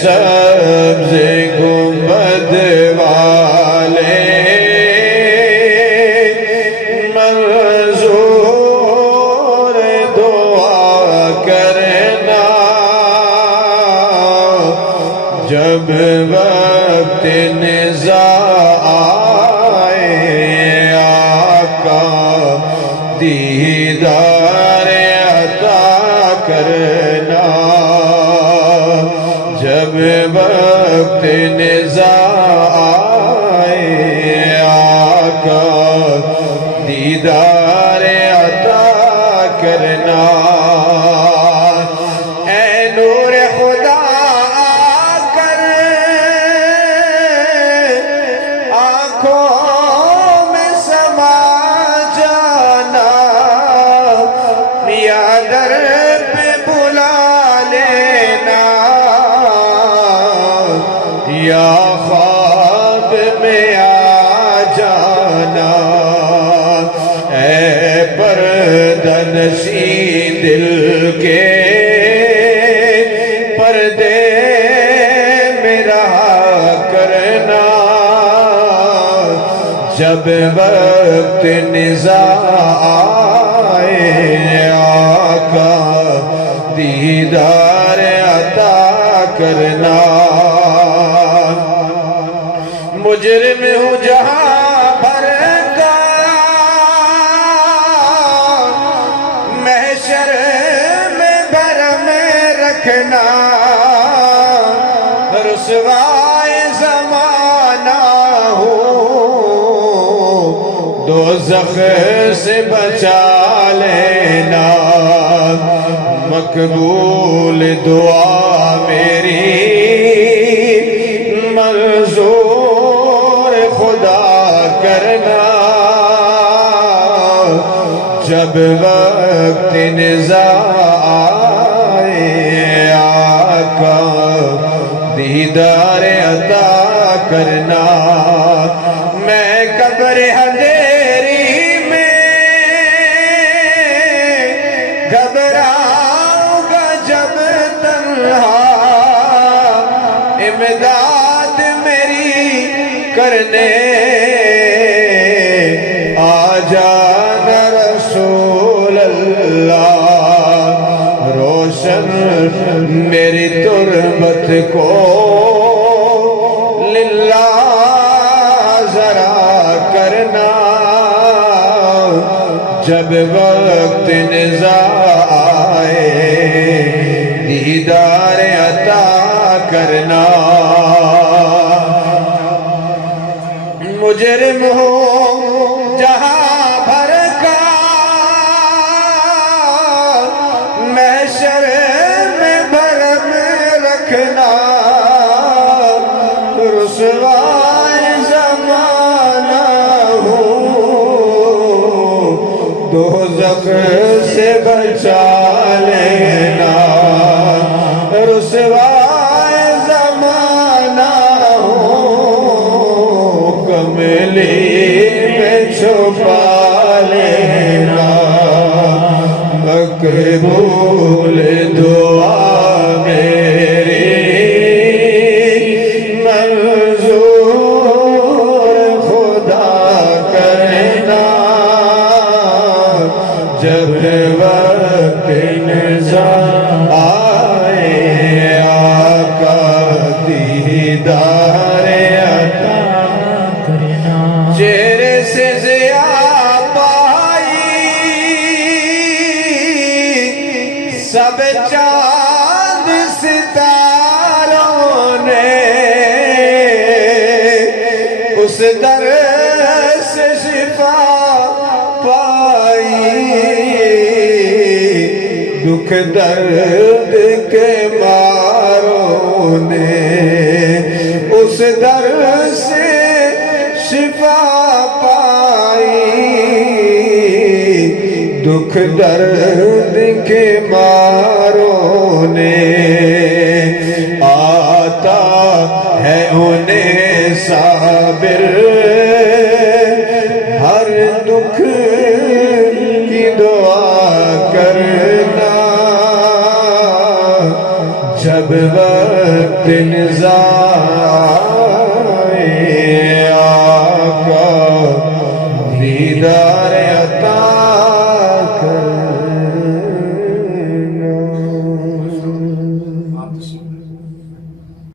سبز گنبد والے منظور دعا کرنا جب وقت نزاع آئے آقا دیدار عطا کرنا جب وقت نزاع آئے آقا دیدار عطا کرنا اے نور خدا کر آنکھوں میں سما جانا یا در پہ بلا لینا یا خواب میں آ جانا اے پردہ نشین دل کے پردے میں رہا کرنا جب وقت نزاع آئے آقا دیدار عطا کرنا مجرم ہوں جہاں بھر کا محشر میں بھرم رکھنا رسوائے زمانہ ہوں دوزخ سے بچا لینا مقبول دعا میری منظور خدا کرنا جب وقت نزاع آئے آقا دیدار عطا کرنا میں قبر اندھیری میں گھبراؤں گا جب تنہا امداد میری کرنے آ جانا رسول اللہ روشن میری تربت کو للہ ذرا کرنا جب وقت نزاع آئے دیدار عطا کرنا مجرم ہوں جہاں بھر کا محشر میں بھرم رکھنا رسوائے زمانہ ہوں دوزخ سے بچا لینا رسوائے زمانہ ہوں کملی میں چھپا لینا مقبول دعا میری منظور خدا کرنا جب وقت نزاع آئے آقا دیدار عطا کرنا چہرے سے ضیاء پائی سب چاند ستاروں نے اس در سے شفا پائی دکھ درد کے ماروں نے اس در سے شفا پائی دکھ درد کے ماروں نے آتا ہے انہیں صابر ہر دکھ کی دعا کرنا جب وقت نزائے آقا دیدار عطا